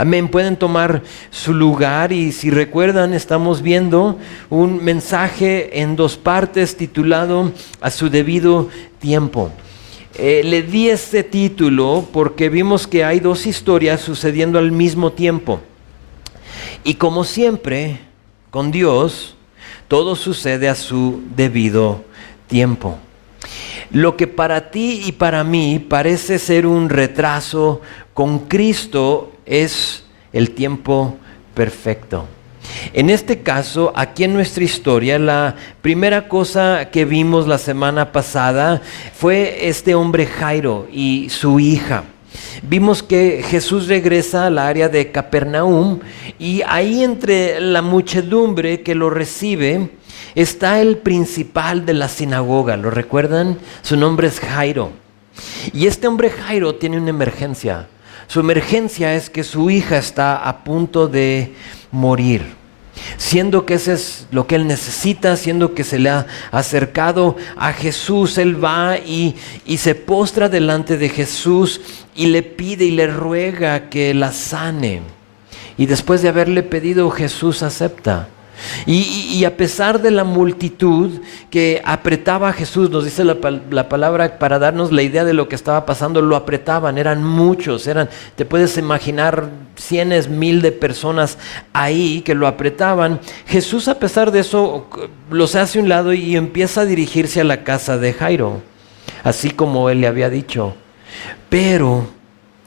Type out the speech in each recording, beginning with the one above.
Amén. Pueden tomar su lugar y si recuerdan, estamos viendo un mensaje en 2 partes titulado A su debido tiempo. Le di este título porque vimos que hay 2 historias sucediendo al mismo tiempo. Y como siempre, con Dios, todo sucede a su debido tiempo. Lo que para ti y para mí parece ser un retraso, con Cristo es el tiempo perfecto. En este caso, aquí en nuestra historia, la primera cosa que vimos la semana pasada fue este hombre Jairo y su hija. Vimos que Jesús regresa al área de Capernaum y ahí entre la muchedumbre que lo recibe está el principal de la sinagoga. ¿Lo recuerdan? Su nombre es Jairo. Y este hombre Jairo tiene una emergencia. Su emergencia es que su hija está a punto de morir. Siendo que ese es lo que él necesita, siendo que se le ha acercado a Jesús, él va y se postra delante de Jesús y le pide y le ruega que la sane. Y después de haberle pedido, Jesús acepta. Y a pesar de la multitud que apretaba a Jesús, nos dice la palabra para darnos la idea de lo que estaba pasando, lo apretaban, eran muchos, te puedes imaginar cientos, miles de personas ahí que lo apretaban. Jesús, a pesar de eso, los hace a un lado y empieza a dirigirse a la casa de Jairo, así como él le había dicho. Pero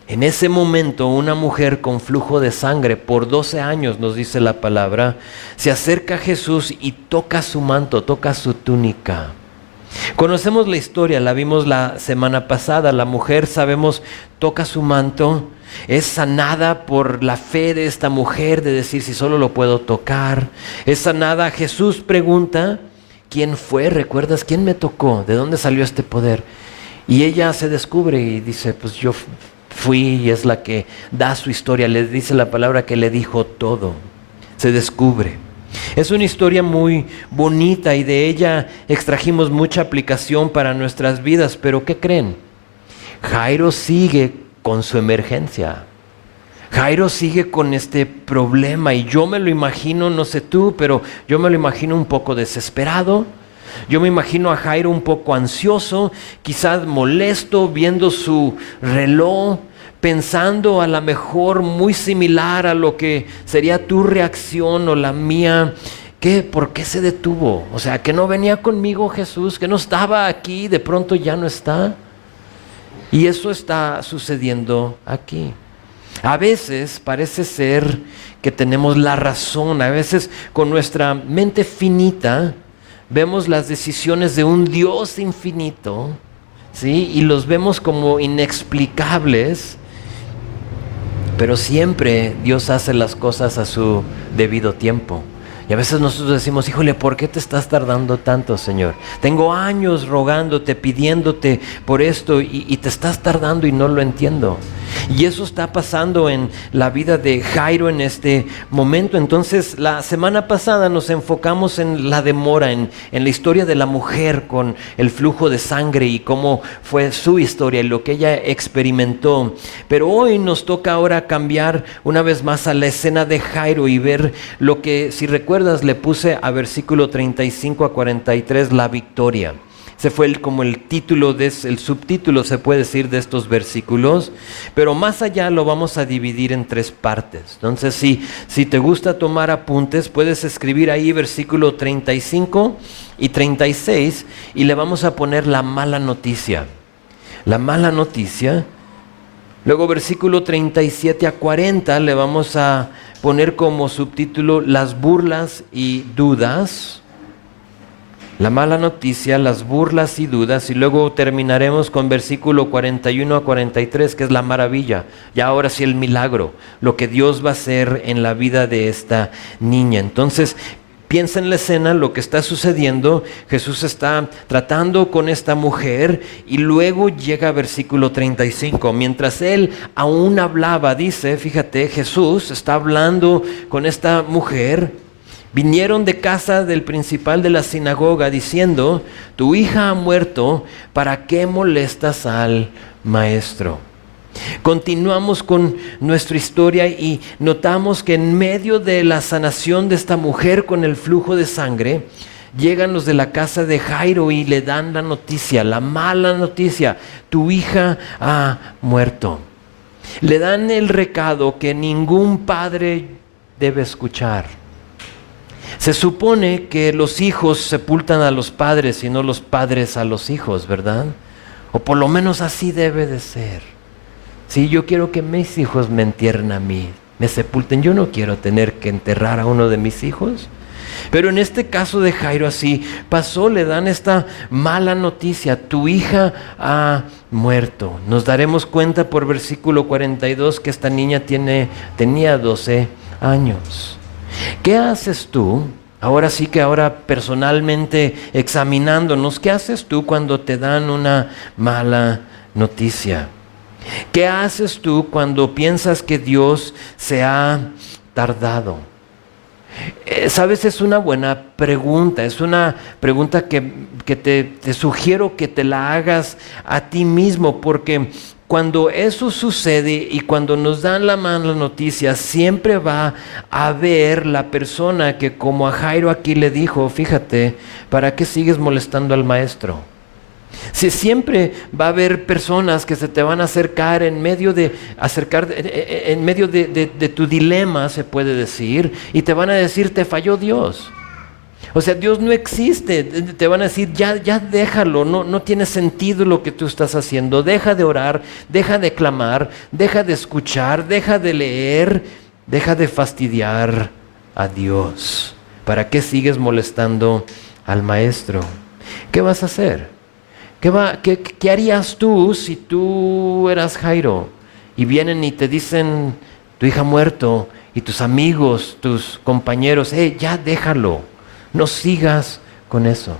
en ese momento, una mujer con flujo de sangre por 12 años, nos dice la palabra, se acerca a Jesús y toca su manto, toca su túnica. Conocemos la historia, la vimos la semana pasada. La mujer, sabemos, toca su manto, es sanada por la fe de esta mujer de decir, si solo lo puedo tocar. Es sanada. Jesús pregunta, ¿quién fue? ¿Recuerdas? ¿Quién me tocó? ¿De dónde salió este poder? Y ella se descubre y dice, pues yo fui, y es la que da su historia. Le dice la palabra que le dijo todo. Se descubre. Es una historia muy bonita y de ella extrajimos mucha aplicación para nuestras vidas. Pero ¿qué creen? Jairo sigue con su emergencia. Jairo sigue con este problema y yo me lo imagino, no sé tú, pero yo me lo imagino un poco desesperado. Yo me imagino a Jairo un poco ansioso, quizás molesto, viendo su reloj, pensando a lo mejor muy similar a lo que sería tu reacción o la mía. ¿Por qué se detuvo? O sea, que no venía conmigo Jesús, que no estaba aquí, de pronto ya no está. Y eso está sucediendo aquí. A veces parece ser que tenemos la razón, a veces con nuestra mente finita, vemos las decisiones de un Dios infinito, ¿sí? Y los vemos como inexplicables, pero siempre Dios hace las cosas a su debido tiempo. Y a veces nosotros decimos, híjole, ¿por qué te estás tardando tanto, Señor? Tengo años rogándote, pidiéndote por esto y te estás tardando y no lo entiendo. Y eso está pasando en la vida de Jairo en este momento. Entonces, la semana pasada nos enfocamos en la demora, en la historia de la mujer con el flujo de sangre y cómo fue su historia y lo que ella experimentó. Pero hoy nos toca ahora cambiar una vez más a la escena de Jairo y ver lo que, si recuerdas, le puse a versículo 35 a 43, la victoria. Ese fue como el título, el subtítulo se puede decir de estos versículos, pero más allá lo vamos a dividir en 3 partes. Entonces si te gusta tomar apuntes, puedes escribir ahí versículo 35 y 36 y le vamos a poner la mala noticia. La mala noticia. Luego versículo 37 a 40 le vamos a poner como subtítulo las burlas y dudas. La mala noticia, las burlas y dudas, y luego terminaremos con versículo 41 a 43, que es la maravilla, y ahora sí el milagro, lo que Dios va a hacer en la vida de esta niña. Entonces, piensa en la escena, lo que está sucediendo. Jesús está tratando con esta mujer y luego llega versículo 35. Mientras él aún hablaba, dice, fíjate, Jesús está hablando con esta mujer. Vinieron de casa del principal de la sinagoga diciendo, tu hija ha muerto, ¿para qué molestas al maestro? Continuamos con nuestra historia y notamos que en medio de la sanación de esta mujer con el flujo de sangre, llegan los de la casa de Jairo y le dan la noticia, la mala noticia: tu hija ha muerto. Le dan el recado que ningún padre debe escuchar. Se supone que los hijos sepultan a los padres y no los padres a los hijos, ¿verdad? O por lo menos así debe de ser. Sí, yo quiero que mis hijos me entierren a mí, me sepulten. Yo no quiero tener que enterrar a uno de mis hijos. Pero en este caso de Jairo así pasó, le dan esta mala noticia: tu hija ha muerto. Nos daremos cuenta por versículo 42 que esta niña tenía 12 años. ¿Qué haces tú? Ahora sí que ahora personalmente examinándonos, ¿qué haces tú cuando te dan una mala noticia? ¿Qué haces tú cuando piensas que Dios se ha tardado? Sabes, es una buena pregunta, es una pregunta que te sugiero que te la hagas a ti mismo, porque cuando eso sucede y cuando nos dan la mala noticia, siempre va a haber la persona que, como a Jairo aquí le dijo: fíjate, ¿para qué sigues molestando al maestro? Si siempre va a haber personas que se te van a acercar en medio de tu dilema, se puede decir, y te van a decir: te falló Dios. O sea, Dios no existe. Te van a decir: ya déjalo, no tiene sentido lo que tú estás haciendo. Deja de orar, deja de clamar, deja de escuchar, deja de leer, deja de fastidiar a Dios. ¿Para qué sigues molestando al maestro? ¿Qué vas a hacer? ¿Qué harías tú si tú eras Jairo y vienen y te dicen: tu hija ha muerto, y tus amigos, tus compañeros: ya déjalo, no sigas con eso?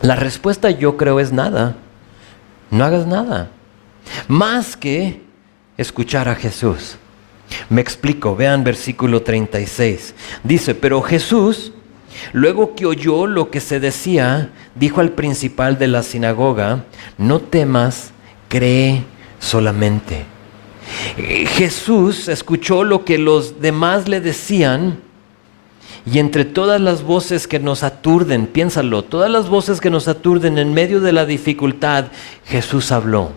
La respuesta, yo creo, es nada. No hagas nada más que escuchar a Jesús. Me explico, vean versículo 36. Dice: pero Jesús, luego que oyó lo que se decía, dijo al principal de la sinagoga: no temas, cree solamente. Jesús escuchó lo que los demás le decían, y entre todas las voces que nos aturden, piénsalo, todas las voces que nos aturden en medio de la dificultad, Jesús habló.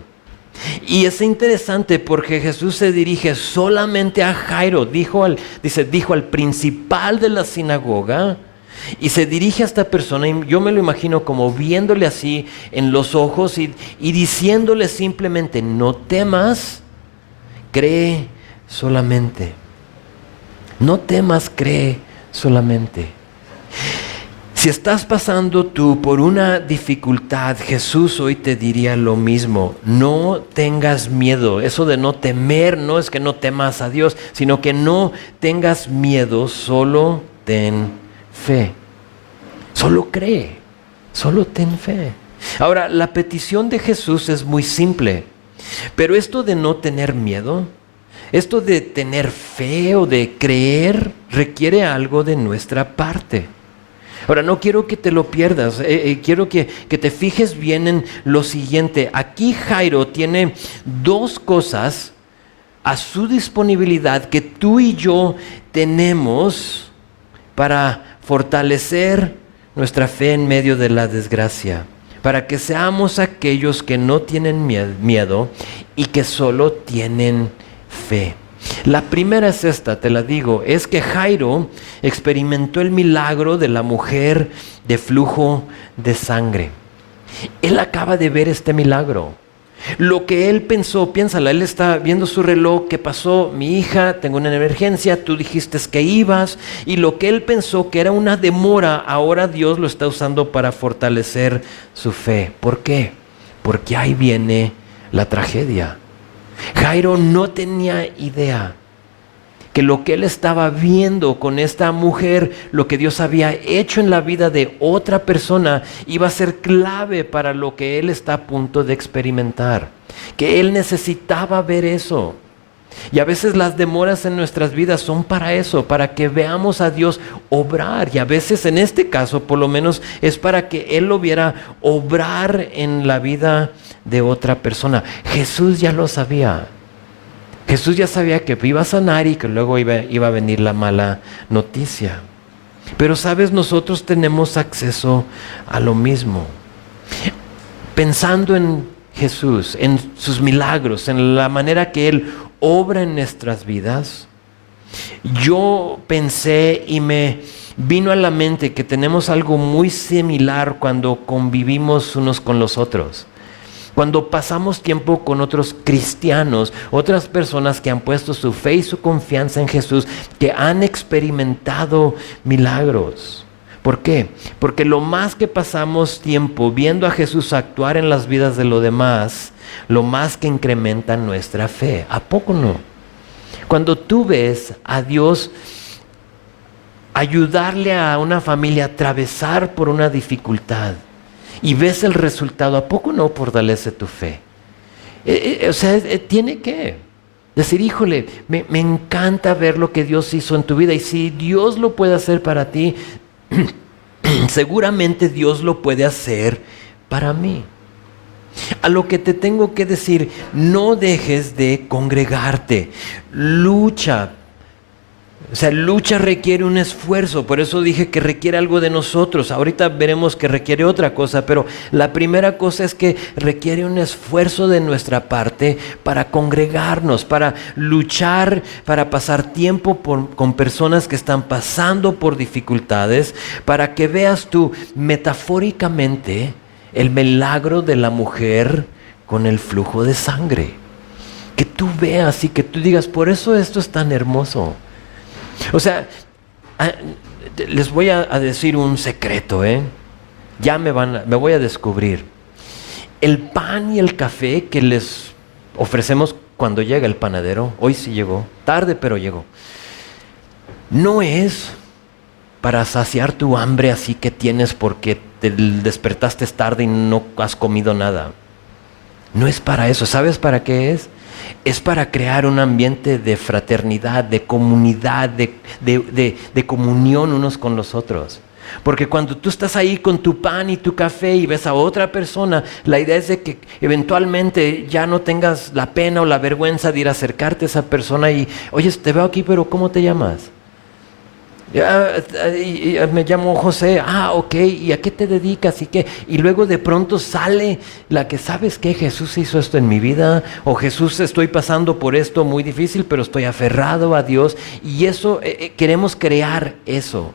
Y es interesante porque Jesús se dirige solamente a Jairo, dijo al principal de la sinagoga, y se dirige a esta persona, y yo me lo imagino como viéndole así en los ojos y diciéndole simplemente: no temas, cree solamente. No temas, cree solamente. Si estás pasando tú por una dificultad, Jesús hoy te diría lo mismo: no tengas miedo. Eso de no temer no es que no temas a Dios, sino que no tengas miedo, solo ten fe. Solo cree, solo ten fe. Ahora, la petición de Jesús es muy simple, pero esto de no tener miedo, esto de tener fe o de creer, requiere algo de nuestra parte. Ahora, no quiero que te lo pierdas, quiero que te fijes bien en lo siguiente. Aquí Jairo tiene dos cosas a su disponibilidad que tú y yo tenemos para fortalecer nuestra fe en medio de la desgracia, para que seamos aquellos que no tienen miedo y que solo tienen fe. La primera es esta, te la digo, es que Jairo experimentó el milagro de la mujer de flujo de sangre. Él acaba de ver este milagro. Lo que él pensó, piénsala, él está viendo su reloj: ¿qué pasó? Mi hija, tengo una emergencia, tú dijiste que ibas. Y lo que él pensó que era una demora, ahora Dios lo está usando para fortalecer su fe. ¿Por qué? Porque ahí viene la tragedia. Jairo no tenía idea que lo que él estaba viendo con esta mujer, lo que Dios había hecho en la vida de otra persona, iba a ser clave para lo que él está a punto de experimentar. Que él necesitaba ver eso. Y a veces las demoras en nuestras vidas son para eso, para que veamos a Dios obrar. Y a veces, en este caso, por lo menos, es para que Él lo viera obrar en la vida de otra persona. Jesús ya lo sabía. Jesús ya sabía que iba a sanar y que luego iba a venir la mala noticia. Pero sabes, nosotros tenemos acceso a lo mismo. Pensando en Jesús, en sus milagros, en la manera que Él obra en nuestras vidas, yo pensé y me vino a la mente que tenemos algo muy similar cuando convivimos unos con los otros. Cuando pasamos tiempo con otros cristianos, otras personas que han puesto su fe y su confianza en Jesús, que han experimentado milagros. ¿Por qué? Porque lo más que pasamos tiempo viendo a Jesús actuar en las vidas de los demás, lo más que incrementa nuestra fe. ¿A poco no? Cuando tú ves a Dios ayudarle a una familia a atravesar por una dificultad y ves el resultado, ¿a poco no fortalece tu fe? Tiene que decir, híjole, me encanta ver lo que Dios hizo en tu vida, y si Dios lo puede hacer para ti, seguramente Dios lo puede hacer para mí. A lo que te tengo que decir, no dejes de congregarte, lucha. O sea, lucha requiere un esfuerzo, por eso dije que requiere algo de nosotros. Ahorita veremos que requiere otra cosa, pero la primera cosa es que requiere un esfuerzo de nuestra parte para congregarnos, para luchar, para pasar tiempo con personas que están pasando por dificultades, para que veas tú metafóricamente el milagro de la mujer con el flujo de sangre. Que tú veas y que tú digas, por eso esto es tan hermoso. O sea, les voy a decir un secreto, ya me voy a descubrir. El pan y el café que les ofrecemos cuando llega el panadero, hoy sí llegó, tarde pero llegó, no es para saciar tu hambre así que tienes porque te despertaste tarde y no has comido nada. No es para eso. ¿Sabes para qué es? Es para crear un ambiente de fraternidad, de comunidad, de comunión unos con los otros. Porque cuando tú estás ahí con tu pan y tu café y ves a otra persona, la idea es de que eventualmente ya no tengas la pena o la vergüenza de ir a acercarte a esa persona y, oye, te veo aquí, pero ¿cómo te llamas? Me llamo José. Ok, ¿y a qué te dedicas? Y luego de pronto sale la que, ¿sabes qué? Jesús hizo esto en mi vida, o Jesús, estoy pasando por esto muy difícil, pero estoy aferrado a Dios, y eso, queremos crear eso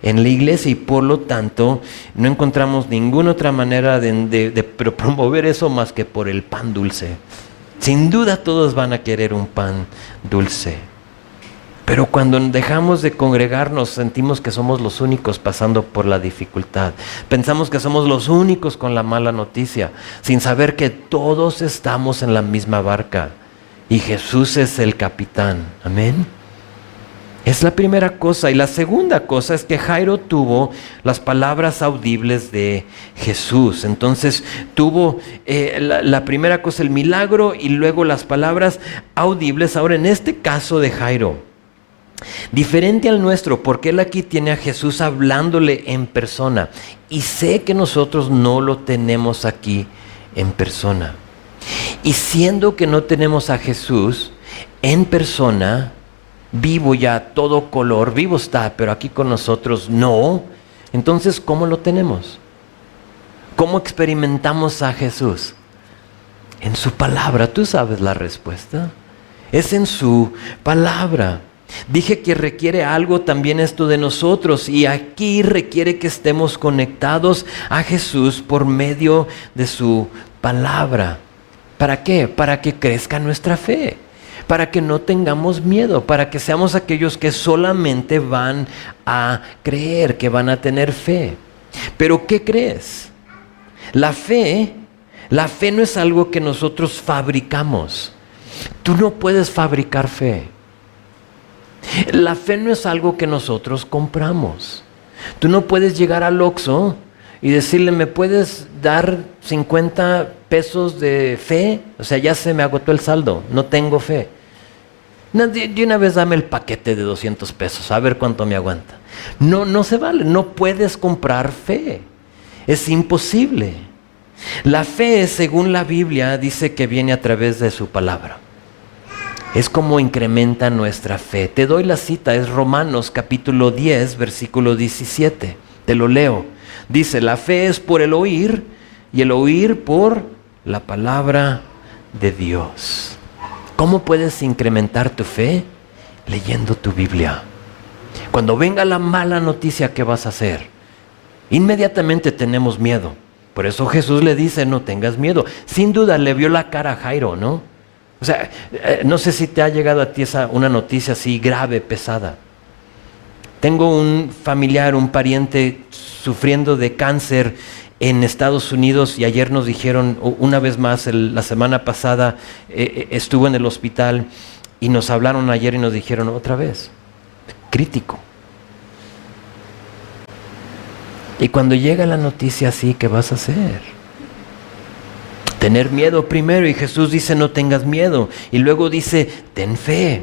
en la iglesia, y por lo tanto no encontramos ninguna otra manera de promover eso más que por el pan dulce. Sin duda todos van a querer un pan dulce. Pero cuando dejamos de congregarnos, sentimos que somos los únicos pasando por la dificultad. Pensamos que somos los únicos con la mala noticia, sin saber que todos estamos en la misma barca y Jesús es el capitán. Amén. Es la primera cosa. Y la segunda cosa es que Jairo tuvo las palabras audibles de Jesús. Entonces tuvo la primera cosa, el milagro, y luego las palabras audibles. Ahora, en este caso de Jairo, diferente al nuestro, porque él aquí tiene a Jesús hablándole en persona, y sé que nosotros no lo tenemos aquí en persona. Y siendo que no tenemos a Jesús en persona, vivo ya, todo color, vivo está, pero aquí con nosotros no, entonces ¿cómo lo tenemos? ¿Cómo experimentamos a Jesús? En su palabra. ¿Tú sabes la respuesta? Es en su palabra. Dije que requiere algo también esto de nosotros, y aquí requiere que estemos conectados a Jesús por medio de su palabra. ¿Para qué? Para que crezca nuestra fe, para que no tengamos miedo, para que seamos aquellos que solamente van a creer, que van a tener fe. Pero ¿qué crees? La fe no es algo que nosotros fabricamos. Tú no puedes fabricar fe. La fe no es algo que nosotros compramos. Tú no puedes llegar al Oxxo y decirle, ¿me puedes dar 50 pesos de fe? O sea, ya se me agotó el saldo, no tengo fe. No, de una vez dame el paquete de 200 pesos, a ver cuánto me aguanta. No se vale, no puedes comprar fe. Es imposible. La fe, según la Biblia, dice que viene a través de su palabra. Es como incrementa nuestra fe. Te doy la cita, es Romanos capítulo 10, versículo 17. Te lo leo. Dice, la fe es por el oír y el oír por la palabra de Dios. ¿Cómo puedes incrementar tu fe? Leyendo tu Biblia. Cuando venga la mala noticia, ¿qué vas a hacer? Inmediatamente tenemos miedo. Por eso Jesús le dice, no tengas miedo. Sin duda le vio la cara a Jairo, ¿no? O sea, no sé si te ha llegado a ti una noticia así grave, pesada. Tengo un familiar, un pariente sufriendo de cáncer en Estados Unidos y ayer nos dijeron, una vez más, la semana pasada estuvo en el hospital y nos hablaron ayer y nos dijeron otra vez, crítico. Y cuando llega la noticia así, ¿qué vas a hacer? Tener miedo primero, y Jesús dice no tengas miedo, y luego dice ten fe.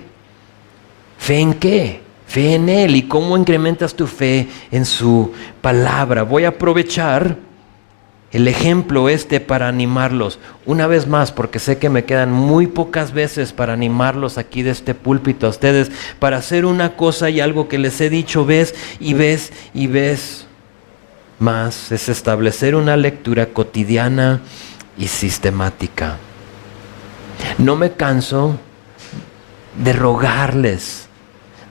¿Fe en qué? Fe en Él. ¿Y cómo incrementas tu fe? En su palabra. Voy a aprovechar el ejemplo para animarlos una vez más, porque sé que me quedan muy pocas veces para animarlos aquí de este púlpito a ustedes, para hacer una cosa y algo que les he dicho vez y vez y vez más, es establecer una lectura cotidiana y sistemática. No me canso de rogarles,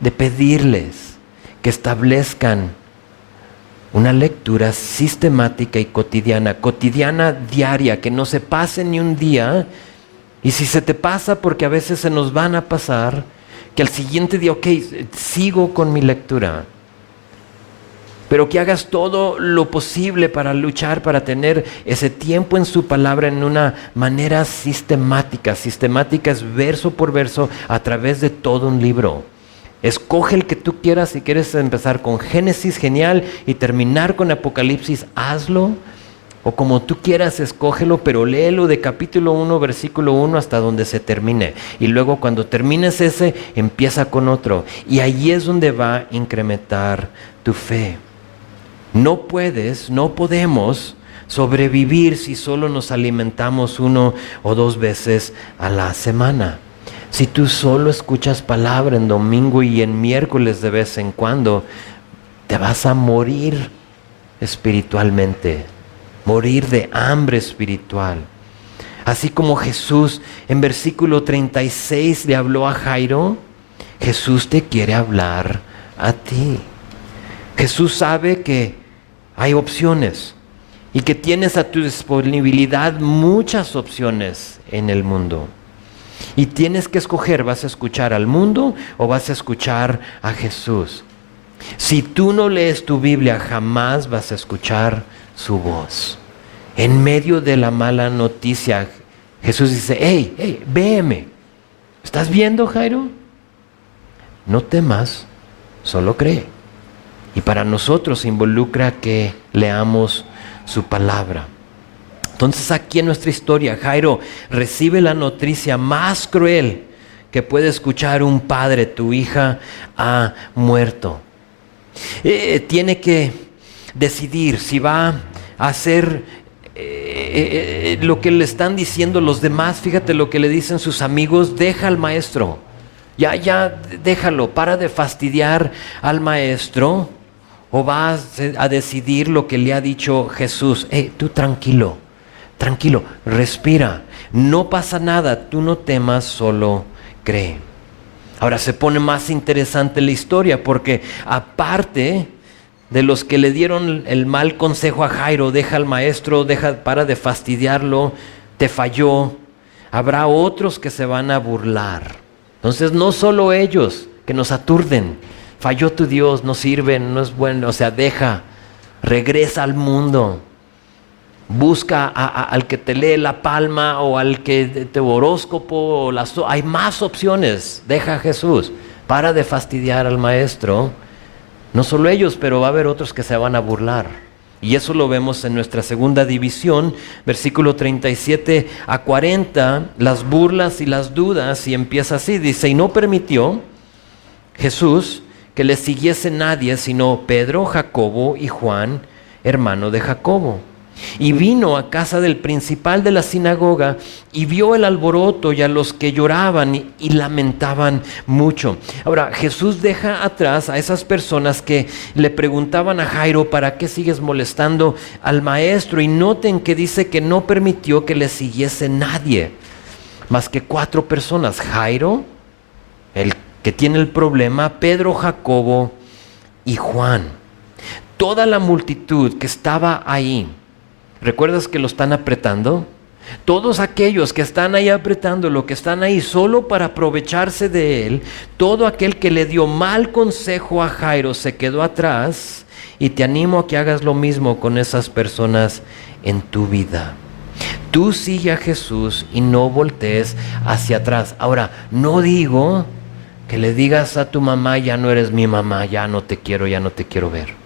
de pedirles que establezcan una lectura sistemática y cotidiana, diaria, que no se pase ni un día, y si se te pasa, porque a veces se nos van a pasar, que al siguiente día, ok, sigo con mi lectura. Pero que hagas todo lo posible para luchar, para tener ese tiempo en su palabra en una manera sistemática. Sistemática es verso por verso a través de todo un libro. Escoge el que tú quieras. Si quieres empezar con Génesis, genial, y terminar con Apocalipsis, hazlo. O como tú quieras, escógelo, pero léelo de capítulo 1, versículo 1 hasta donde se termine. Y luego cuando termines ese, empieza con otro. Y ahí es donde va a incrementar tu fe. No podemos sobrevivir si solo nos alimentamos 1 o 2 veces a la semana. Si tú solo escuchas palabra en domingo y en miércoles de vez en cuando, te vas a morir espiritualmente, morir de hambre espiritual. Así como Jesús en versículo 36 le habló a Jairo, Jesús te quiere hablar a ti. Jesús sabe que hay opciones y que tienes a tu disponibilidad muchas opciones en el mundo. Y tienes que escoger, ¿vas a escuchar al mundo o vas a escuchar a Jesús? Si tú no lees tu Biblia, jamás vas a escuchar su voz. En medio de la mala noticia, Jesús dice, hey, véeme. ¿Estás viendo, Jairo? No temas, solo cree. Y para nosotros involucra que leamos su palabra. Entonces aquí en nuestra historia, Jairo recibe la noticia más cruel que puede escuchar un padre: tu hija ha muerto. Tiene que decidir si va a hacer lo que le están diciendo los demás. Fíjate lo que le dicen sus amigos: deja al maestro, ya déjalo, para de fastidiar al maestro. O vas a decidir lo que le ha dicho Jesús: tú tranquilo, respira, no pasa nada, tú no temas, solo cree. Ahora se pone más interesante la historia, porque aparte de los que le dieron el mal consejo a Jairo: deja al maestro, para de fastidiarlo, te falló, habrá otros que se van a burlar. Entonces no solo ellos que nos aturden: falló tu Dios, no sirve, no es bueno, o sea, regresa al mundo, busca al que te lee la palma o al que te horóscopo, hay más opciones. Deja a Jesús, para de fastidiar al maestro. No solo ellos, pero va a haber otros que se van a burlar. Y eso lo vemos en nuestra segunda división, versículo 37 a 40, las burlas y las dudas, y empieza así, dice: y no permitió Jesús que le siguiese nadie sino Pedro, Jacobo y Juan, hermano de Jacobo. Y vino a casa del principal de la sinagoga y vio el alboroto y a los que lloraban y lamentaban mucho. Ahora, Jesús deja atrás a esas personas que le preguntaban a Jairo, ¿para qué sigues molestando al maestro? Y noten que dice que no permitió que le siguiese nadie, más que 4 personas. Jairo, el que tiene el problema, Pedro, Jacobo y Juan. Toda la multitud que estaba ahí, ¿recuerdas que lo están apretando? Todos aquellos que están ahí apretando, lo que están ahí solo para aprovecharse de él, todo aquel que le dio mal consejo a Jairo se quedó atrás, y te animo a que hagas lo mismo con esas personas en tu vida. Tú sigue a Jesús y no voltees hacia atrás. Ahora, no digo que le digas a tu mamá, ya no eres mi mamá, ya no te quiero ver.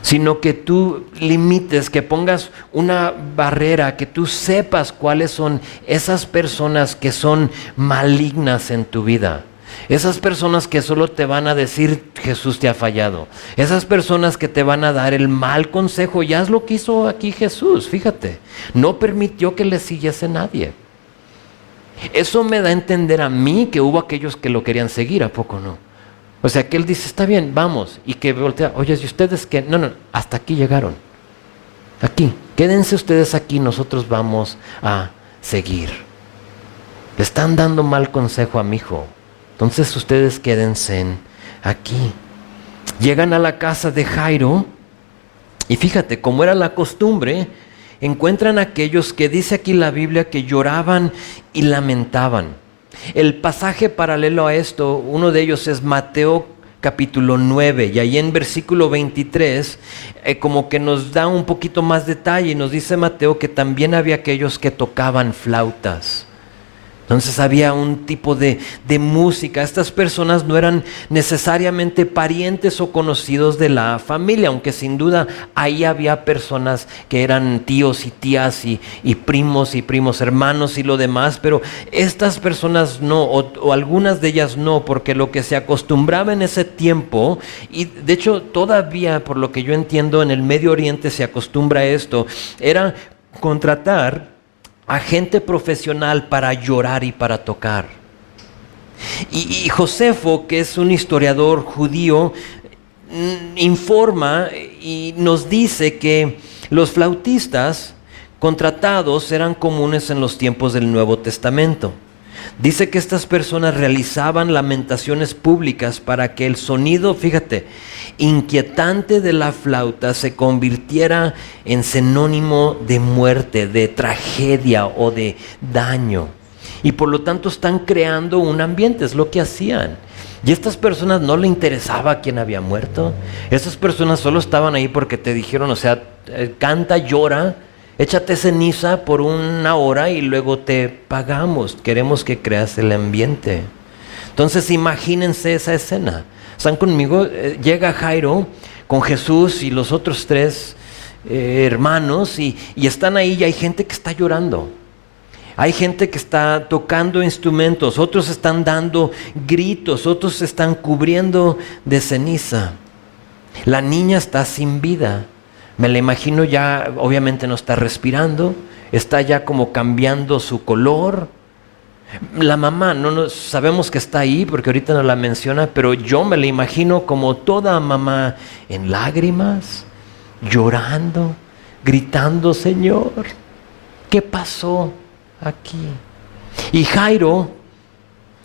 Sino que tú limites, que pongas una barrera, que tú sepas cuáles son esas personas que son malignas en tu vida. Esas personas que solo te van a decir, Jesús te ha fallado. Esas personas que te van a dar el mal consejo. Ya es lo que hizo aquí Jesús, fíjate. No permitió que le siguiese nadie. Eso me da a entender a mí que hubo aquellos que lo querían seguir, ¿a poco no? O sea, que él dice, está bien, vamos. Y que voltea, oye, ¿y ustedes qué? No, hasta aquí llegaron. Aquí, quédense ustedes aquí, nosotros vamos a seguir. Le están dando mal consejo a mi hijo. Entonces ustedes quédense aquí. Llegan a la casa de Jairo y fíjate, como era la costumbre, encuentran a aquellos que dice aquí la Biblia que lloraban y lamentaban. El pasaje paralelo a esto, uno de ellos es Mateo capítulo 9, y ahí en versículo 23 como que nos da un poquito más detalle y nos dice Mateo que también había aquellos que tocaban flautas. Entonces había un tipo de música. Estas personas no eran necesariamente parientes o conocidos de la familia, aunque sin duda ahí había personas que eran tíos y tías y primos hermanos y lo demás, pero estas personas no, o algunas de ellas no, porque lo que se acostumbraba en ese tiempo, y de hecho todavía por lo que yo entiendo en el Medio Oriente se acostumbra a esto, era contratar a gente profesional para llorar y para tocar. Y Josefo, que es un historiador judío, informa y nos dice que los flautistas contratados eran comunes en los tiempos del Nuevo Testamento. Dice que estas personas realizaban lamentaciones públicas para que el sonido, fíjate, inquietante de la flauta se convirtiera en sinónimo de muerte, de tragedia o de daño. Y por lo tanto están creando un ambiente, es lo que hacían. Y a estas personas no le interesaba quién había muerto. Estas personas solo estaban ahí porque te dijeron, o sea, canta, llora, échate ceniza por 1 hora y luego te pagamos. Queremos que creas el ambiente. Entonces imagínense esa escena. ¿Están conmigo? Llega Jairo con Jesús y los otros 3 hermanos y están ahí y hay gente que está llorando. Hay gente que está tocando instrumentos, otros están dando gritos, otros se están cubriendo de ceniza. La niña está sin vida. Me la imagino ya, obviamente no está respirando, está ya como cambiando su color. La mamá, no sabemos que está ahí porque ahorita no la menciona, pero yo me la imagino como toda mamá en lágrimas, llorando, gritando, Señor, ¿qué pasó aquí? Y Jairo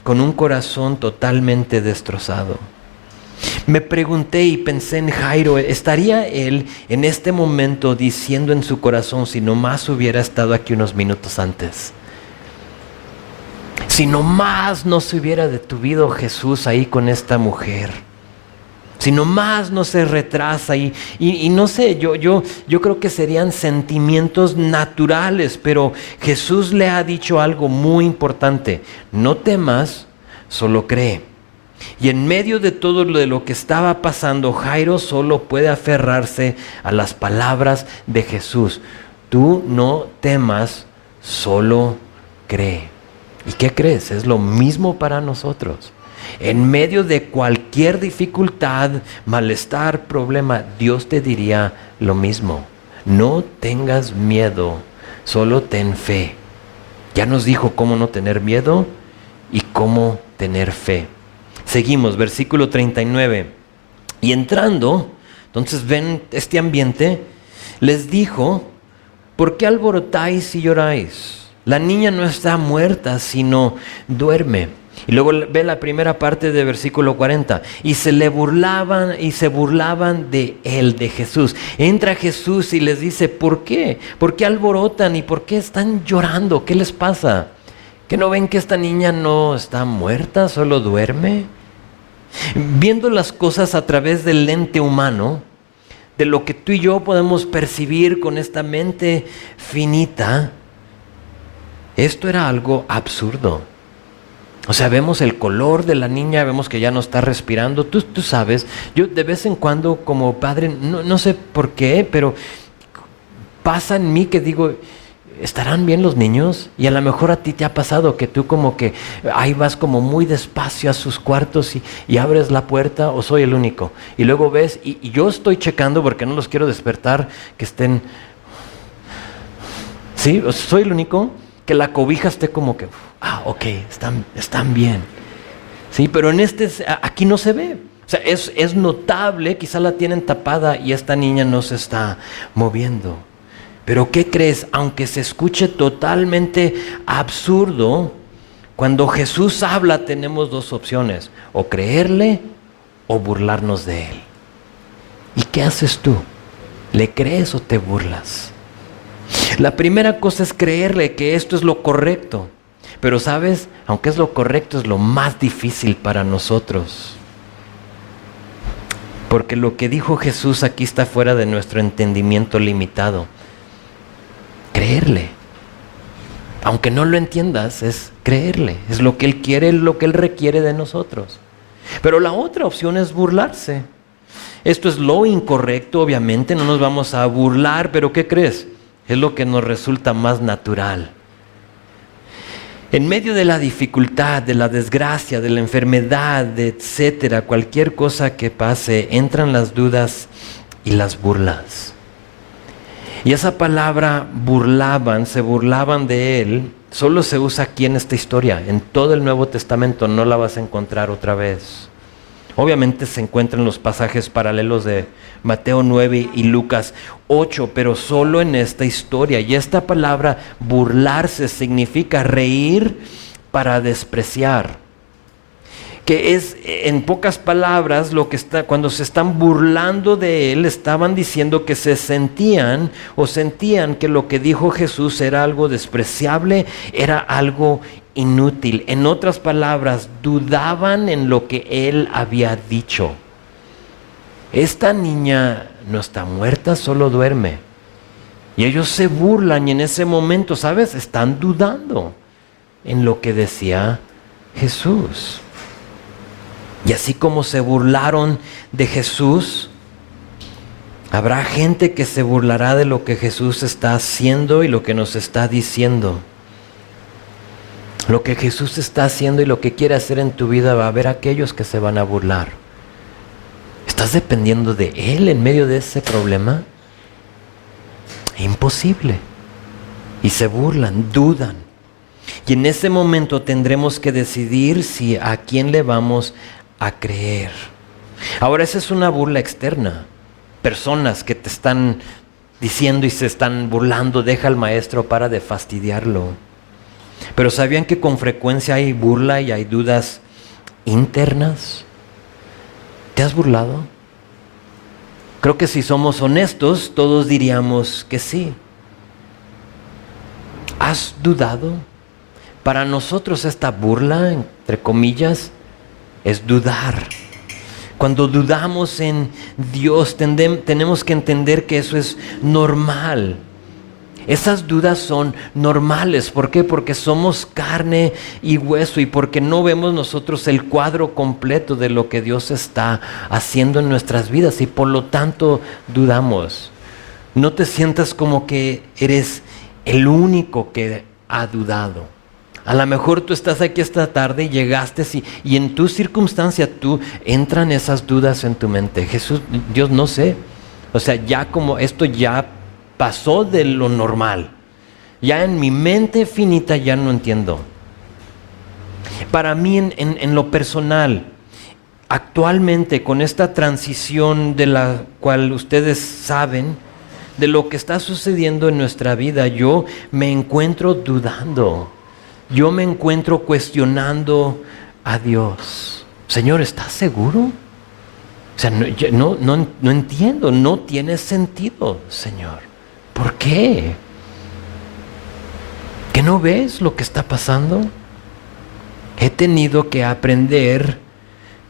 con un corazón totalmente destrozado. Me pregunté y pensé en Jairo, ¿estaría él en este momento diciendo en su corazón, si nomás hubiera estado aquí unos minutos antes? Si nomás no se hubiera detuvido Jesús ahí con esta mujer. Si nomás no se retrasa y no sé, yo creo que serían sentimientos naturales, pero Jesús le ha dicho algo muy importante. No temas, solo cree. Y en medio de todo lo que estaba pasando, Jairo solo puede aferrarse a las palabras de Jesús. Tú no temas, solo cree. ¿Y qué crees? Es lo mismo para nosotros. En medio de cualquier dificultad, malestar, problema, Dios te diría lo mismo. No tengas miedo, solo ten fe. Ya nos dijo cómo no tener miedo y cómo tener fe. Seguimos, versículo 39. Y entrando, entonces ven este ambiente, les dijo: ¿por qué alborotáis y lloráis? La niña no está muerta, sino duerme. Y luego ve la primera parte de versículo 40. Y se burlaban de él, de Jesús. Entra Jesús y les dice: ¿por qué? ¿Por qué alborotan y por qué están llorando? ¿Qué les pasa? ¿Que no ven que esta niña no está muerta, solo duerme? Viendo las cosas a través del lente humano, de lo que tú y yo podemos percibir con esta mente finita, esto era algo absurdo. O sea, vemos el color de la niña, vemos que ya no está respirando. Tú sabes, yo de vez en cuando como padre, no sé por qué, pero pasa en mí que digo: ¿estarán bien los niños? Y a lo mejor a ti te ha pasado que tú como que ahí vas como muy despacio a sus cuartos y abres la puerta, ¿o soy el único? Y luego ves, y yo estoy checando porque no los quiero despertar, que estén... ¿Sí? ¿Soy el único? Que la cobija esté como que... ok, están bien. Sí, pero aquí no se ve. O sea, es notable, quizá la tienen tapada y esta niña no se está moviendo. Pero ¿qué crees? Aunque se escuche totalmente absurdo, cuando Jesús habla tenemos dos opciones: o creerle o burlarnos de él. ¿Y qué haces tú? ¿Le crees o te burlas? La primera cosa es creerle que esto es lo correcto. Pero ¿sabes? Aunque es lo correcto, es lo más difícil para nosotros. Porque lo que dijo Jesús aquí está fuera de nuestro entendimiento limitado. Creerle. Aunque no lo entiendas, es creerle. Es lo que Él quiere, es lo que Él requiere de nosotros. Pero la otra opción es burlarse. Esto es lo incorrecto, obviamente, no nos vamos a burlar, pero ¿qué crees? Es lo que nos resulta más natural. En medio de la dificultad, de la desgracia, de la enfermedad, etcétera, cualquier cosa que pase, entran las dudas y las burlas. Y esa palabra se burlaban de él, solo se usa aquí en esta historia. En todo el Nuevo Testamento no la vas a encontrar otra vez. Obviamente se encuentra en los pasajes paralelos de Mateo 9 y Lucas 8, pero solo en esta historia. Y esta palabra burlarse significa reír para despreciar. Que es, en pocas palabras, cuando se están burlando de él, estaban diciendo que sentían que lo que dijo Jesús era algo despreciable, era algo inútil. En otras palabras, dudaban en lo que él había dicho. Esta niña no está muerta, solo duerme. Y ellos se burlan y en ese momento, ¿sabes? Están dudando en lo que decía Jesús. Y así como se burlaron de Jesús, habrá gente que se burlará de lo que Jesús está haciendo y lo que nos está diciendo. Lo que Jesús está haciendo y lo que quiere hacer en tu vida, va a haber aquellos que se van a burlar. ¿Estás dependiendo de Él en medio de ese problema? Imposible. Y se burlan, dudan. Y en ese momento tendremos que decidir si a quién le vamos a creer. Ahora, esa es una burla externa. Personas que te están diciendo y se están burlando: deja al maestro, para de fastidiarlo. Pero ¿sabían que con frecuencia hay burla y hay dudas internas? ¿Te has burlado? Creo que si somos honestos, todos diríamos que sí. ¿Has dudado? Para nosotros esta burla, entre comillas, es dudar. Cuando dudamos en Dios, tenemos que entender que eso es normal. Esas dudas son normales. ¿Por qué? Porque somos carne y hueso y porque no vemos nosotros el cuadro completo de lo que Dios está haciendo en nuestras vidas y por lo tanto dudamos. No te sientas como que eres el único que ha dudado. A lo mejor tú estás aquí esta tarde y llegaste y en tu circunstancia entran esas dudas en tu mente. Jesús, Dios, no sé. O sea, ya como esto ya pasó de lo normal. Ya en mi mente finita ya no entiendo. Para mí en lo personal, actualmente con esta transición de la cual ustedes saben, de lo que está sucediendo en nuestra vida, yo me encuentro dudando. Yo me encuentro cuestionando a Dios. Señor, ¿estás seguro? O sea, no entiendo, no tiene sentido, Señor. ¿Por qué? ¿Que no ves lo que está pasando? He tenido que aprender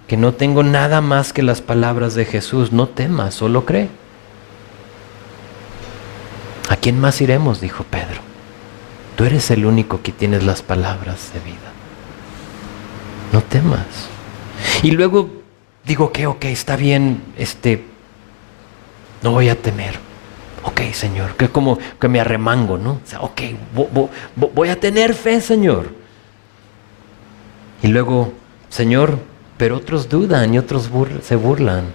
que no tengo nada más que las palabras de Jesús. No temas, solo cree. ¿A quién más iremos?, dijo Pedro. Tú eres el único que tienes las palabras de vida. No temas. Y luego digo que ok, está bien, no voy a temer. Ok, Señor, que como que me arremango, ¿no? O sea, ok, voy a tener fe, Señor. Y luego, Señor, pero otros dudan y otros se burlan.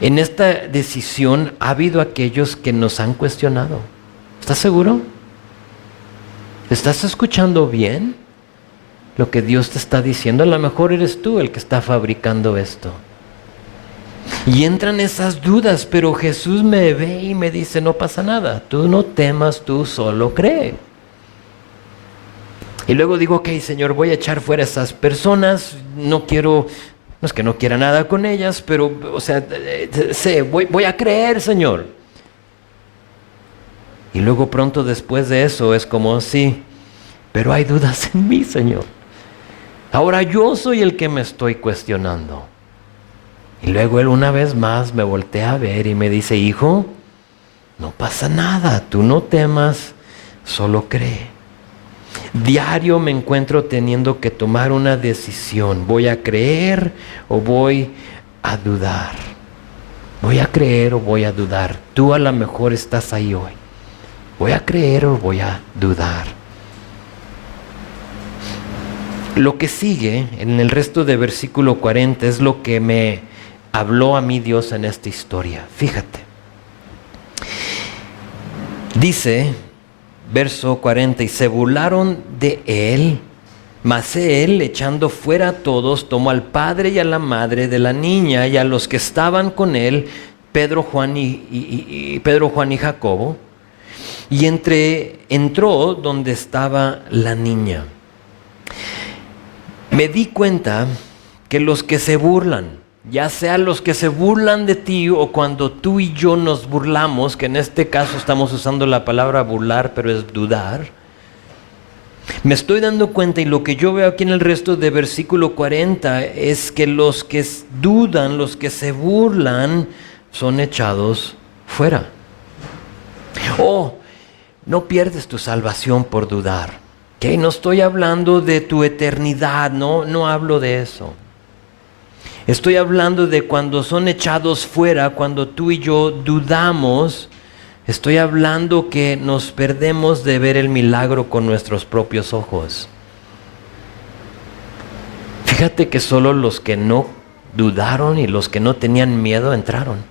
En esta decisión ha habido aquellos que nos han cuestionado. ¿Estás seguro? ¿Estás escuchando bien lo que Dios te está diciendo? A lo mejor eres tú el que está fabricando esto. Y entran esas dudas, pero Jesús me ve y me dice, no pasa nada, tú no temas, tú solo cree. Y luego digo, ok, Señor, voy a echar fuera a esas personas, no es que no quiera nada con ellas, pero, o sea, voy a creer, Señor. Y luego pronto después de eso es como, sí, pero hay dudas en mí, Señor. Ahora yo soy el que me estoy cuestionando. Y luego Él una vez más me voltea a ver y me dice, hijo, no pasa nada, tú no temas, solo cree. Diario me encuentro teniendo que tomar una decisión. ¿Voy a creer o voy a dudar? ¿Voy a creer o voy a dudar? Tú a lo mejor estás ahí hoy. ¿Voy a creer o voy a dudar? Lo que sigue en el resto de versículo 40 es lo que me habló a mí Dios en esta historia. Fíjate. Dice, verso 40, y se burlaron de él, mas él, echando fuera a todos, tomó al padre y a la madre de la niña y a los que estaban con él, Pedro, Juan y Jacobo, y entró donde estaba la niña. Me di cuenta que los que se burlan, ya sea los que se burlan de ti o cuando tú y yo nos burlamos, que en este caso estamos usando la palabra burlar, pero es dudar, me estoy dando cuenta, y lo que yo veo aquí en el resto de versículo 40 es que los que dudan, los que se burlan, son echados fuera. Oh, no pierdes tu salvación por dudar. ¿Okay? No estoy hablando de tu eternidad, no hablo de eso. Estoy hablando de cuando son echados fuera, cuando tú y yo dudamos. Estoy hablando que nos perdemos de ver el milagro con nuestros propios ojos. Fíjate que solo los que no dudaron y los que no tenían miedo entraron.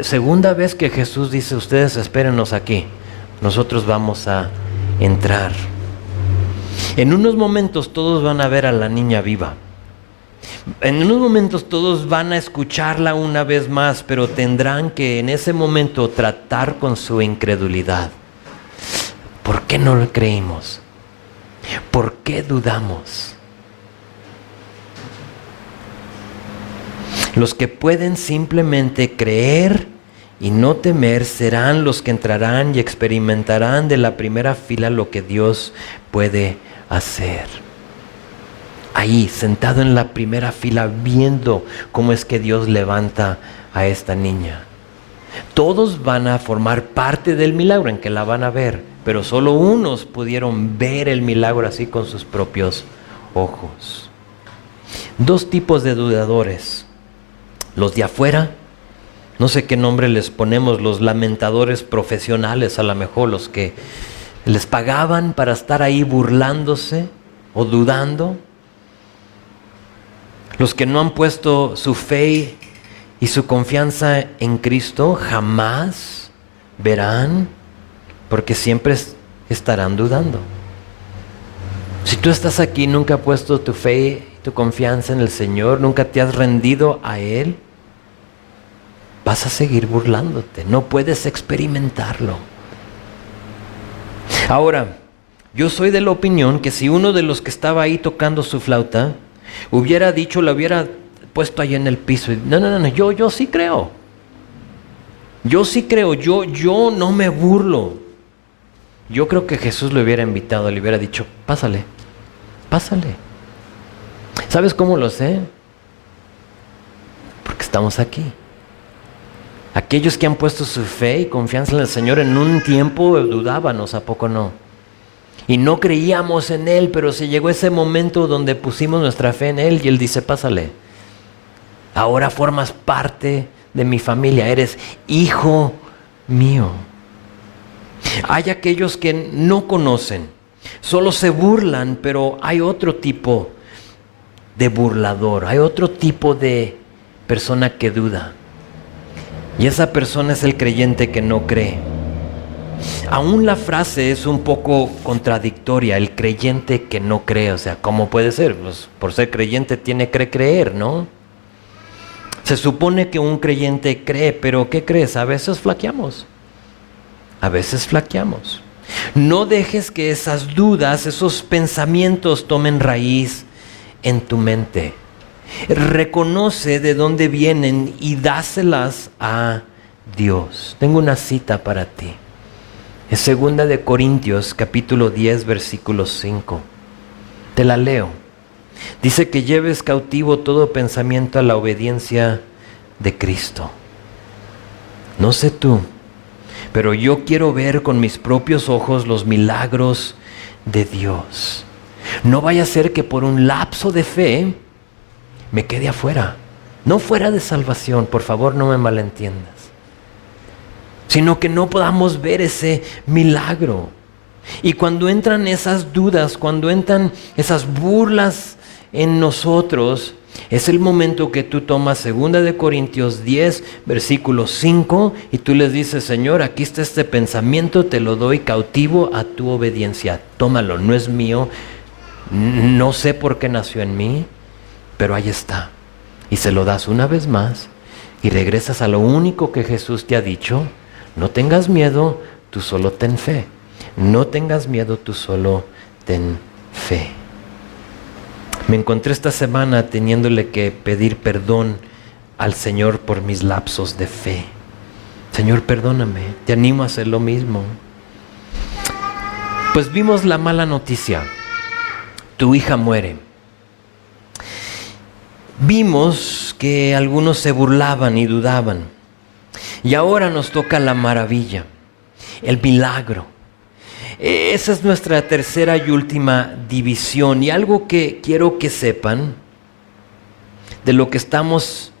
Segunda vez que Jesús dice, ustedes espérenos aquí, nosotros vamos a entrar. En unos momentos todos van a ver a la niña viva. En unos momentos todos van a escucharla una vez más, pero tendrán que en ese momento tratar con su incredulidad. ¿Por qué no lo creímos? ¿Por qué dudamos? Los que pueden simplemente creer y no temer serán los que entrarán y experimentarán de la primera fila lo que Dios puede hacer. Ahí, sentado en la primera fila, viendo cómo es que Dios levanta a esta niña. Todos van a formar parte del milagro, en que la van a ver, pero solo unos pudieron ver el milagro así con sus propios ojos. Dos tipos de dudadores. Los de afuera, no sé qué nombre les ponemos, los lamentadores profesionales, a lo mejor los que les pagaban para estar ahí burlándose o dudando. Los que no han puesto su fe y su confianza en Cristo, jamás verán, porque siempre estarán dudando. Si tú estás aquí, nunca has puesto tu fe, tu confianza en el Señor, nunca te has rendido a Él, vas a seguir burlándote, no puedes experimentarlo. Ahora, yo soy de la opinión que si uno de los que estaba ahí tocando su flauta hubiera dicho, lo hubiera puesto ahí en el piso, no, yo sí creo. Yo sí creo, yo no me burlo. Yo creo que Jesús le hubiera invitado, le hubiera dicho, pásale. ¿Sabes cómo lo sé? Porque estamos aquí. Aquellos que han puesto su fe y confianza en el Señor en un tiempo dudábamos, ¿a poco no? Y no creíamos en Él, pero se llegó ese momento donde pusimos nuestra fe en Él y Él dice, pásale. Ahora formas parte de mi familia, eres hijo mío. Hay aquellos que no conocen, solo se burlan, pero hay otro tipo de burlador, hay otro tipo de persona que duda. Y esa persona es el creyente que no cree. Aún la frase es un poco contradictoria, el creyente que no cree. O sea, ¿cómo puede ser? Pues por ser creyente tiene que creer, ¿no? Se supone que un creyente cree, pero ¿qué crees? A veces flaqueamos. No dejes que esas dudas, esos pensamientos tomen raíz en tu mente. Reconoce de dónde vienen y dáselas a Dios. Tengo una cita para ti. Es 2 de Corintios, capítulo 10, versículo 5. Te la leo. Dice que lleves cautivo todo pensamiento a la obediencia de Cristo. No sé tú, pero yo quiero ver con mis propios ojos los milagros de Dios. No vaya a ser que por un lapso de fe me quede afuera. No fuera de salvación, por favor, no me malentiendas. Sino que no podamos ver ese milagro. Y cuando entran esas dudas, cuando entran esas burlas en nosotros, es el momento que tú tomas 2 de Corintios 10, versículo 5, y tú les dices, Señor, aquí está este pensamiento, te lo doy cautivo a tu obediencia. Tómalo, no es mío, no sé por qué nació en mí, pero ahí está. Y se lo das una vez más y regresas a lo único que Jesús te ha dicho. No tengas miedo, tú solo ten fe. No tengas miedo, tú solo ten fe. Me encontré esta semana teniéndole que pedir perdón al Señor por mis lapsos de fe. Señor, perdóname, te animo a hacer lo mismo. Pues vimos la mala noticia. Tu hija muere. Vimos que algunos se burlaban y dudaban. Y ahora nos toca la maravilla, el milagro. Esa es nuestra tercera y última división. Y algo que quiero que sepan de lo que estamos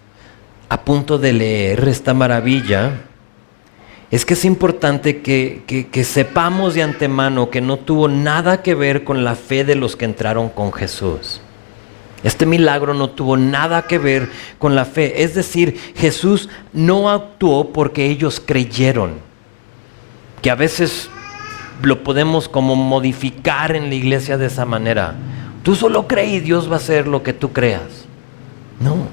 a punto de leer, esta maravilla, es que es importante que sepamos de antemano que no tuvo nada que ver con la fe de los que entraron con Jesús. Este milagro no tuvo nada que ver con la fe. Es decir, Jesús no actuó porque ellos creyeron. Que a veces lo podemos como modificar en la iglesia de esa manera. Tú solo cree y Dios va a hacer lo que tú creas. No.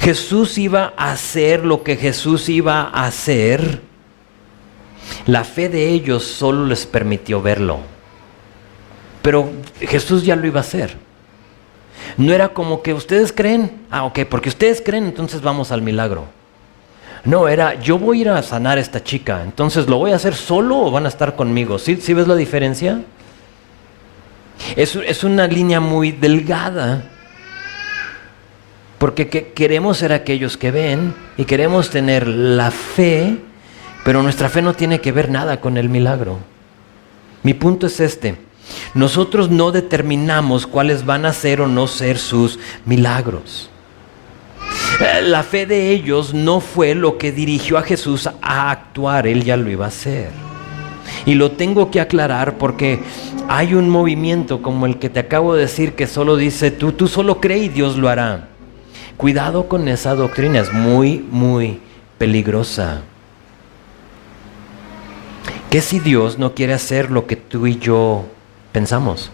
Jesús iba a hacer lo que Jesús iba a hacer. La fe de ellos solo les permitió verlo. Pero Jesús ya lo iba a hacer. No era como que ustedes creen, ok, porque ustedes creen, entonces vamos al milagro. No, era yo voy a ir a sanar a esta chica, entonces ¿lo voy a hacer solo o van a estar conmigo? ¿Sí ves la diferencia? Es una línea muy delgada, porque queremos ser aquellos que ven y queremos tener la fe, pero nuestra fe no tiene que ver nada con el milagro. Mi punto es este. Nosotros no determinamos cuáles van a ser o no ser sus milagros. La fe de ellos no fue lo que dirigió a Jesús a actuar, Él ya lo iba a hacer. Y lo tengo que aclarar porque hay un movimiento como el que te acabo de decir que solo dice tú solo cree y Dios lo hará. Cuidado con esa doctrina, es muy, muy peligrosa. ¿Qué si Dios no quiere hacer lo que tú y yo pensamos?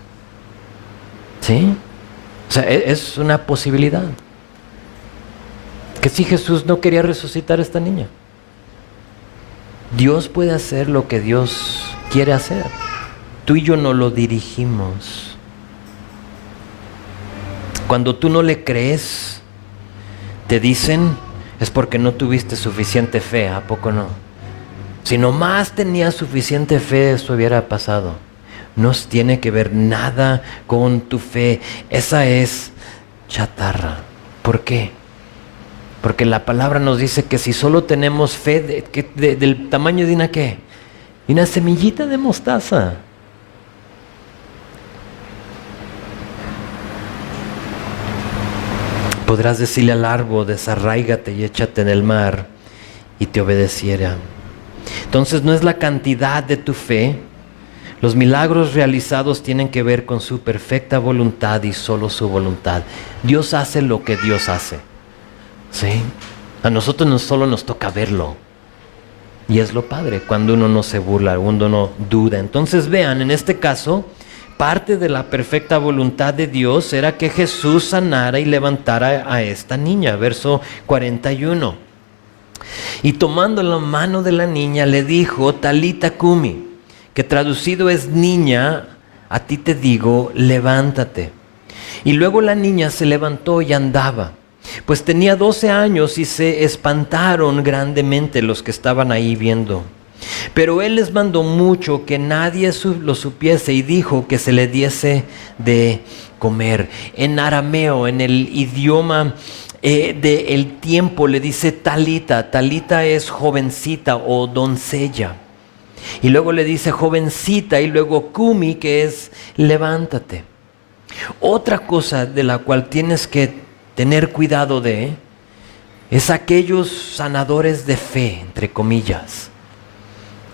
¿Sí? O sea, es una posibilidad. ¿Qué si Jesús no quería resucitar a esta niña? Dios puede hacer lo que Dios quiere hacer. Tú y yo no lo dirigimos. Cuando tú no le crees, te dicen, es porque no tuviste suficiente fe, ¿a poco no? Si nomás tenías suficiente fe, eso hubiera pasado. No tiene que ver nada con tu fe. Esa es chatarra. ¿Por qué? Porque la palabra nos dice que si solo tenemos fe del tamaño de una ¿qué? De una semillita de mostaza. Podrás decirle al árbol, desarráigate y échate en el mar, y te obedeciera. Entonces no es la cantidad de tu fe. Los milagros realizados tienen que ver con su perfecta voluntad y solo su voluntad. Dios hace lo que Dios hace. ¿Sí? A nosotros no solo nos toca verlo. Y es lo padre, cuando uno no se burla, cuando uno duda. Entonces vean, en este caso, parte de la perfecta voluntad de Dios era que Jesús sanara y levantara a esta niña. Verso 41. Y tomando la mano de la niña le dijo, Talita Cumi, que traducido es niña, a ti te digo, levántate. Y luego la niña se levantó y andaba. Pues tenía 12 años y se espantaron grandemente los que estaban ahí viendo. Pero él les mandó mucho que nadie lo supiese y dijo que se le diese de comer. En arameo, en el idioma del tiempo, le dice talita. Talita es jovencita o doncella. Y luego le dice jovencita y luego cumi, que es levántate. Otra cosa de la cual tienes que tener cuidado es aquellos sanadores de fe, entre comillas,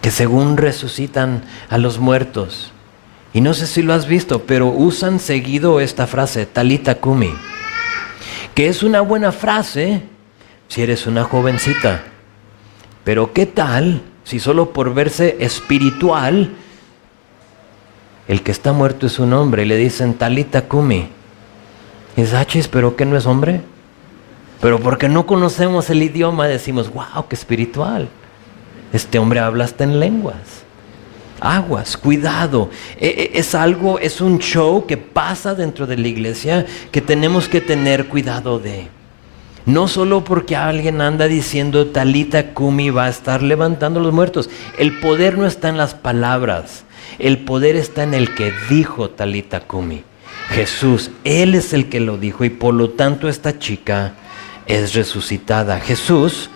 que según resucitan a los muertos. Y no sé si lo has visto, pero usan seguido esta frase, Talita Cumi, que es una buena frase si eres una jovencita. Pero ¿qué tal si solo por verse espiritual, el que está muerto es un hombre y le dicen Talita Cumi? Y dices, achis, ¿pero qué no es hombre? Pero porque no conocemos el idioma decimos, wow, qué espiritual. Este hombre habla hasta en lenguas. Aguas, cuidado. Es algo, es un show que pasa dentro de la iglesia que tenemos que tener cuidado de. No solo porque alguien anda diciendo Talita Cumi va a estar levantando a los muertos. El poder no está en las palabras. El poder está en el que dijo Talita Cumi. Jesús, Él es el que lo dijo y por lo tanto esta chica es resucitada. Jesús,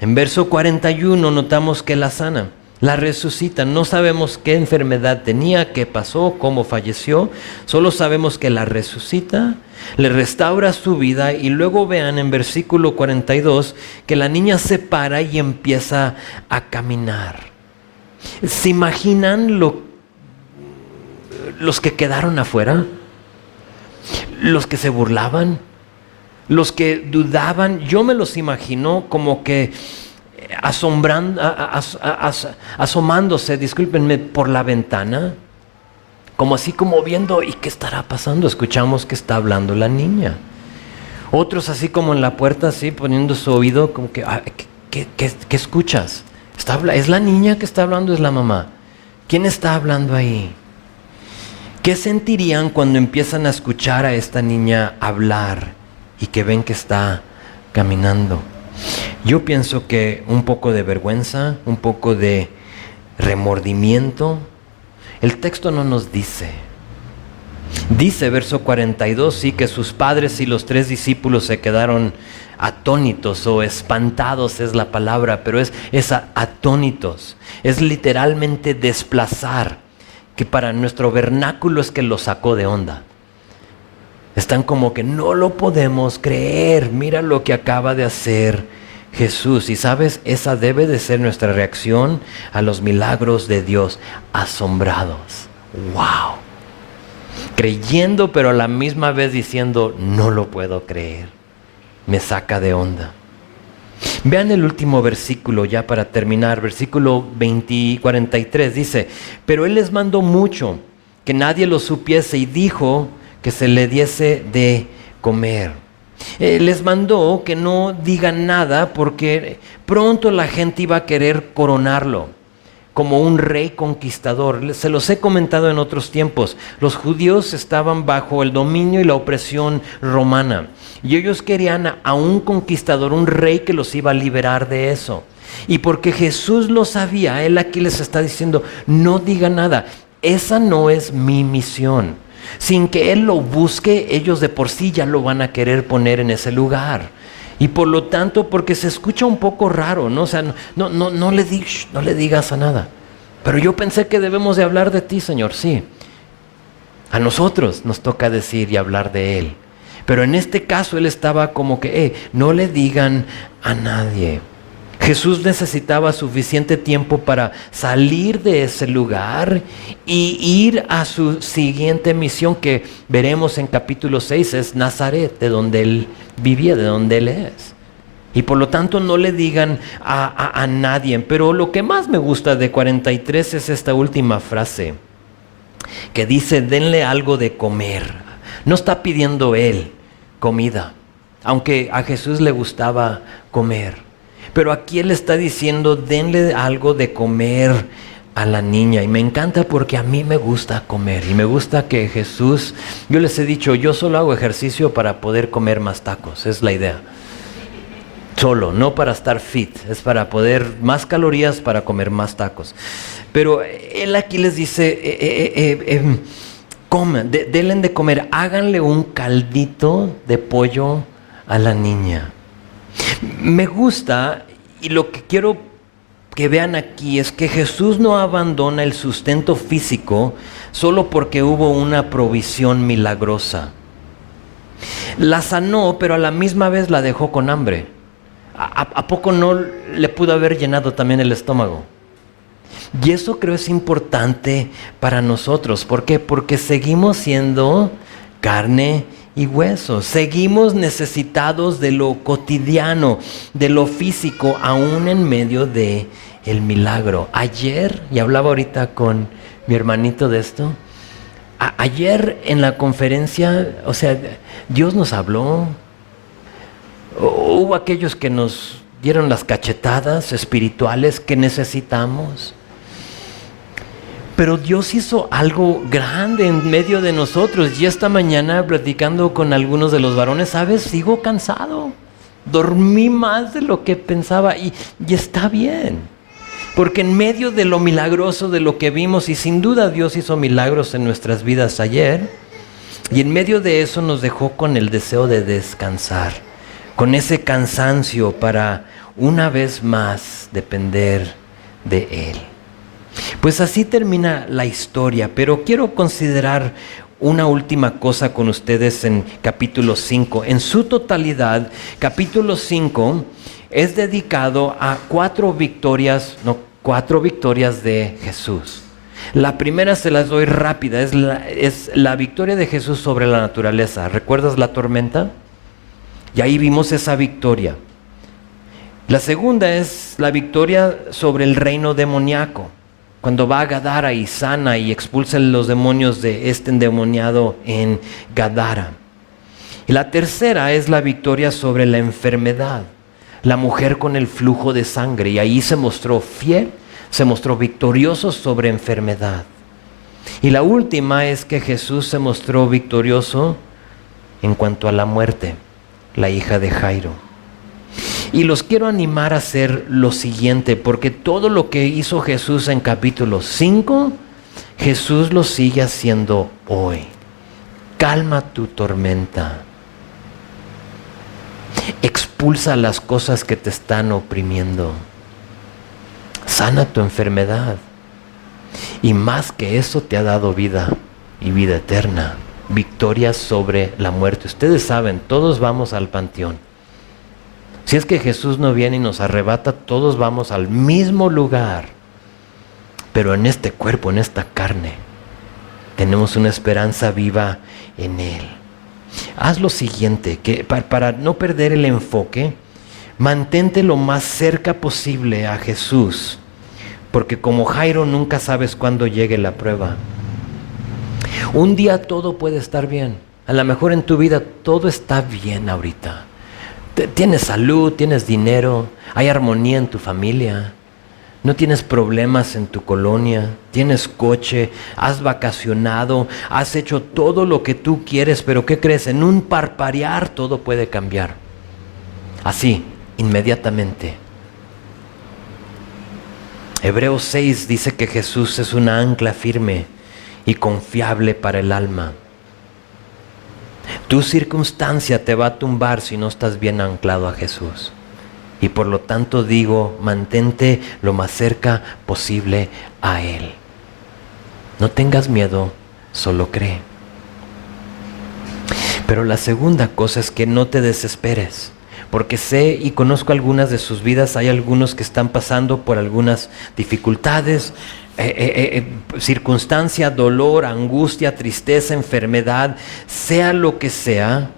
en verso 41 notamos que la sana, la resucita. No sabemos qué enfermedad tenía, qué pasó, cómo falleció. Solo sabemos que la resucita, le restaura su vida y luego vean en versículo 42 que la niña se para y empieza a caminar. ¿Se imaginan los que quedaron afuera? Los que se burlaban, los que dudaban, yo me los imagino como que asomándose, discúlpenme, por la ventana, como así como viendo, ¿y qué estará pasando? Escuchamos que está hablando la niña. Otros así como en la puerta, así poniendo su oído, como que, ¿qué escuchas? ¿Es la niña que está hablando o es la mamá? ¿Quién está hablando ahí? ¿Qué sentirían cuando empiezan a escuchar a esta niña hablar y que ven que está caminando? Yo pienso que un poco de vergüenza, un poco de remordimiento. El texto no nos dice. Dice, verso 42, sí, que sus padres y los 3 discípulos se quedaron atónitos o espantados es la palabra, pero es atónitos. Es literalmente desplazar. Que para nuestro vernáculo es que lo sacó de onda. Están como que no lo podemos creer. Mira lo que acaba de hacer Jesús. Y sabes, esa debe de ser nuestra reacción a los milagros de Dios. Asombrados. ¡Wow! Creyendo, pero a la misma vez diciendo, no lo puedo creer. me saca de onda. Vean el último versículo ya para terminar, versículo 43 dice, pero él les mandó mucho, que nadie lo supiese, y dijo que se le diese de comer. Les mandó que no digan nada porque pronto la gente iba a querer coronarlo como un rey conquistador. Se los he comentado en otros tiempos. Los judíos estaban bajo el dominio y la opresión romana. Y ellos querían a un conquistador, un rey que los iba a liberar de eso. Y porque Jesús lo sabía, Él aquí les está diciendo, no diga nada. Esa no es mi misión. Sin que Él lo busque, ellos de por sí ya lo van a querer poner en ese lugar. Y por lo tanto, porque se escucha un poco raro, ¿no? O sea, no le digas a nada. Pero yo pensé que debemos de hablar de ti, Señor, sí. A nosotros nos toca decir y hablar de Él. Pero en este caso Él estaba como que, no le digan a nadie. Jesús necesitaba suficiente tiempo para salir de ese lugar y ir a su siguiente misión, que veremos en capítulo 6, es Nazaret, de donde Él vivía, de donde Él es. Y por lo tanto no le digan a nadie. Pero lo que más me gusta de 43 es esta última frase, que dice, denle algo de comer. No está pidiendo Él comida, aunque a Jesús le gustaba comer. Pero aquí Él está diciendo, denle algo de comer a la niña. Y me encanta porque a mí me gusta comer. Y me gusta que Jesús, yo les he dicho, yo solo hago ejercicio para poder comer más tacos. Es la idea. Solo, no para estar fit. Es para poder, más calorías para comer más tacos. Pero Él aquí les dice, coman, denle de comer. Háganle un caldito de pollo a la niña. Me gusta, y lo que quiero que vean aquí es que Jesús no abandona el sustento físico solo porque hubo una provisión milagrosa. La sanó, pero a la misma vez la dejó con hambre. ¿A poco no le pudo haber llenado también el estómago? Y eso creo es importante para nosotros. ¿Por qué? Porque seguimos siendo carne y huesos. Seguimos necesitados de lo cotidiano, de lo físico, aún en medio de el milagro. Ayer, y hablaba ahorita con mi hermanito de esto, ayer en la conferencia, o sea, Dios nos habló. Hubo aquellos que nos dieron las cachetadas espirituales que necesitamos. Pero Dios hizo algo grande en medio de nosotros. Y esta mañana, platicando con algunos de los varones, ¿sabes? Sigo cansado. Dormí más de lo que pensaba y está bien. Porque en medio de lo milagroso de lo que vimos, y sin duda Dios hizo milagros en nuestras vidas ayer, y en medio de eso nos dejó con el deseo de descansar, con ese cansancio para una vez más depender de Él. Pues así termina la historia, pero quiero considerar una última cosa con ustedes en capítulo 5. En su totalidad, capítulo 5 es dedicado a cuatro victorias de Jesús. La primera se las doy rápida, es la victoria de Jesús sobre la naturaleza. ¿Recuerdas la tormenta? Y ahí vimos esa victoria. La segunda es la victoria sobre el reino demoníaco, cuando va a Gadara y sana y expulsa los demonios de este endemoniado en Gadara. Y la tercera es la victoria sobre la enfermedad, la mujer con el flujo de sangre, y ahí se mostró fiel, se mostró victorioso sobre enfermedad. Y la última es que Jesús se mostró victorioso en cuanto a la muerte, la hija de Jairo. Y los quiero animar a hacer lo siguiente, porque todo lo que hizo Jesús en capítulo 5, Jesús lo sigue haciendo hoy. Calma tu tormenta. Expulsa las cosas que te están oprimiendo. Sana tu enfermedad. Y más que eso, te ha dado vida y vida eterna. Victoria sobre la muerte. Ustedes saben, todos vamos al panteón. Si es que Jesús no viene y nos arrebata, todos vamos al mismo lugar. Pero en este cuerpo, en esta carne, tenemos una esperanza viva en Él. haz lo siguiente, que para no perder el enfoque, mantente lo más cerca posible a Jesús, porque como Jairo nunca sabes cuándo llegue la prueba. Un día todo puede estar bien. A lo mejor en tu vida todo está bien ahorita. Tienes salud, tienes dinero, hay armonía en tu familia, no tienes problemas en tu colonia, tienes coche, has vacacionado, has hecho todo lo que tú quieres, pero ¿qué crees? En un parpadear todo puede cambiar. Así, inmediatamente. Hebreos 6 dice que Jesús es una ancla firme y confiable para el alma. Tu circunstancia te va a tumbar si no estás bien anclado a Jesús. Y por lo tanto digo, mantente lo más cerca posible a Él. No tengas miedo, solo cree. Pero la segunda cosa es que no te desesperes. Porque sé y conozco algunas de sus vidas, hay algunos que están pasando por algunas dificultades, circunstancia, dolor, angustia, tristeza, enfermedad, sea lo que sea.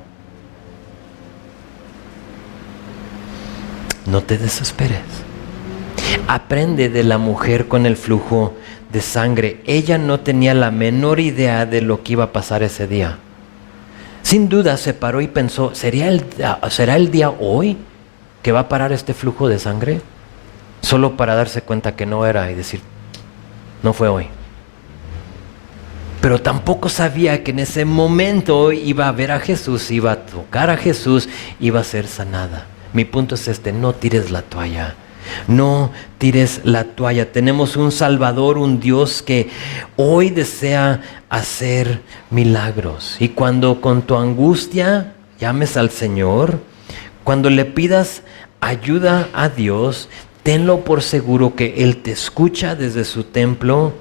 No te desesperes. Aprende de la mujer con el flujo de sangre. Ella no tenía la menor idea de lo que iba a pasar ese día. Sin duda se paró y pensó, ¿será el día hoy que va a parar este flujo de sangre? Solo para darse cuenta que no era y decir, no fue hoy. Pero tampoco sabía que en ese momento iba a ver a Jesús, iba a tocar a Jesús, iba a ser sanada. Mi punto es no tires la toalla. No tires la toalla. Tenemos un Salvador, un Dios que hoy desea hacer milagros. Y cuando con tu angustia llames al Señor, cuando le pidas ayuda a Dios, tenlo por seguro que Él te escucha desde su templo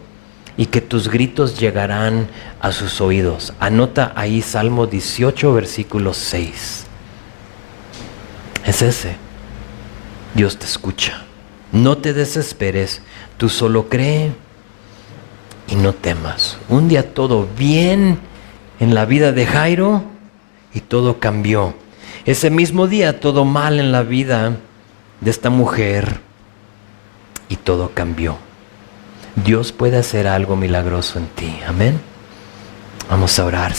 y que tus gritos llegarán a sus oídos. Anota ahí Salmo 18, versículo 6. Es ese. Dios te escucha. No te desesperes, tú solo cree y no temas. Un día todo bien en la vida de Jairo y todo cambió. Ese mismo día todo mal en la vida de esta mujer y todo cambió. Dios puede hacer algo milagroso en ti. Amén. Vamos a orar.